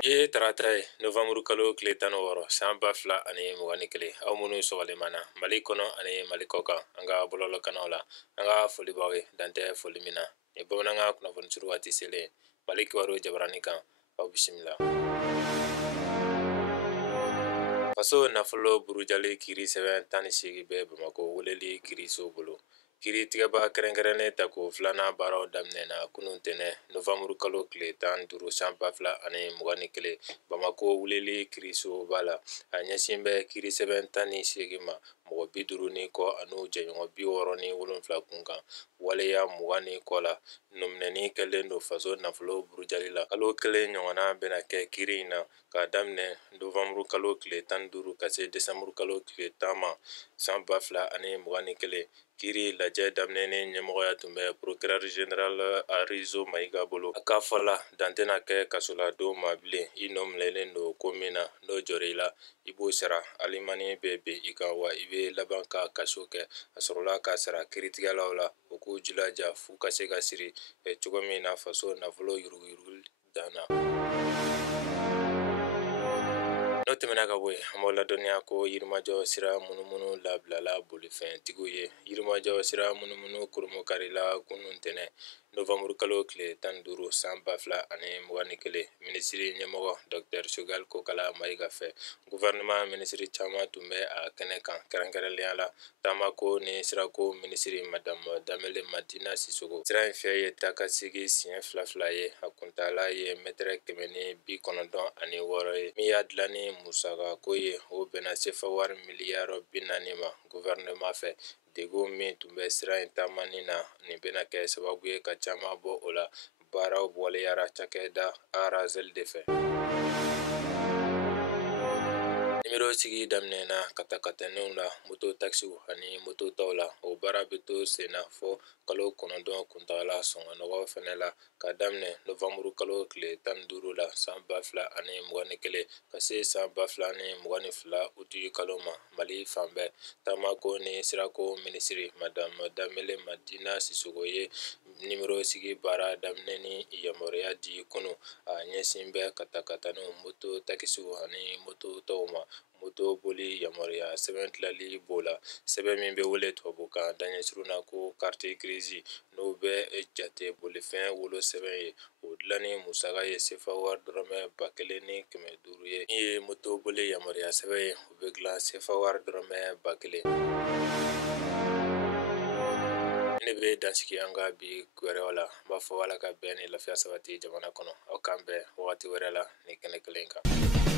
Tarata ye Novembre kalo tile 16 san 2021 aw minnu sɔgɔlen na Mali kɔnɔ ani Mali kɔ kan an ka bɔlɔlɔkannaw la an ka foli b'aw ye dantɛ foli min na ni bamanankan kunnafoni suru waati selen Mali kibaru jabarani kan aw bisimila. Faso nafolo burujali kiiri sɛbɛn 18 bɛ Bamako weleli kiiriso bolo. Kiiri tigɛba kɛrɛnkɛrɛnnen ta ko filanan baaraw daminɛna kunun ntɛnɛn Novembre kalo tile 15 san 2021 Bamako weleli kiiriso b'a la a ɲɛsin bɛ kiiri sɛbɛn 18 ma mɔgɔ 50 kɔ an'u jɛɲɔgɔn 67 kun kan waleya 20 kɔ la nominɛni kɛlen don faso nafolo burujali la kalo kelen ɲɔgɔnna bɛna kɛ kiiri in na k'a daminɛ Novembre kalo tile 15 ka se Décembre kalo tile 10 ma san 2021 kiiri lajɛ daminɛni ɲɛmɔgɔya tun bɛ Procureur Général Arizo Mayiga bolo a ka fɔ la dan tɛna kɛ kasoladon ma bilen i nɔ minɛlen don ko min na n'o jɔrɔ i la i b'o sara alimani bɛ ben i kan wa i bɛ laban ka kaso kɛ a sɔrɔla ka sara kiiritigɛlaw la u k'u jilaja f'u ka se ka siri cogo min na faso nafolo yuruguyurugu danna. N'o tɛmɛna ka bɔ yen an b'aw ladɔnniya ko Yirimajɔ sira munumunu labilala bolifɛntigiw ye. Yirimajɔ sira munumunu kurumokarila kunun ntɛnɛn Novembre kalo tile 15 san 2021 minisiri ɲɛmɔgɔ Dr Choguel Kokala Mayiga fɛ gouvernement minisiri caman tun bɛ a kɛnɛ kan kɛrɛnkɛrɛnnenya la taamako ni sirako minisiri Madame Damele Madina Sisoko. Sira in fɛ ye takasigi siɲɛ 2 ye a kuntala ye mètre 196 ye min y'a dilan ni musaka ko ye o bɛnna CFA wari miliyari 40 ma gouvernement fɛ. Degun min tun bɛ sira in taamani na nin bɛna kɛ sababu ye ka caman bɔ o la baaraw waleyara cakɛda ARASEL de fɛ. Nimero sigi daminɛna katakatɛnɛw la moto taxiw ani moto tɔw la o baara bɛ to senna fɔ kalo 9 kuntagala sɔngɔnɔgɔ fɛnɛ la ka daminɛ Novembre kalo tile 15 la san 2021 ka se san 2022 août kalo ma Mali fan bɛɛ taamako ni sirako minisiri Madame Damele Madina Sisoko ye nimero sigi baara daminɛ ni yamaruya di kunu a ɲɛsin bɛ katakatɛnɛw moto taxiw ani moto tɔw ma moto boli yamaruya sɛbɛn dilali b'o la sɛbɛn min bɛ wele tubabukan daɲɛsurunna ko carte grise n'o bɛ jate bolifɛn wolo sɛbɛn ye o dilanni musaka ye CFA wari dɔrɔmɛ 1500 ye min ye moto boli yamaruya sɛbɛn ye o bɛ dilan CFA wari dɔrɔmɛ 1000. Ne bɛ dansigi an ka bi wɛrɛw la n b'a fɔ ala ka bɛn ni lafiya sabati jamana kɔnɔ aw k'an bɛn wagati wɛrɛ la ni kɛnɛ kelen kan.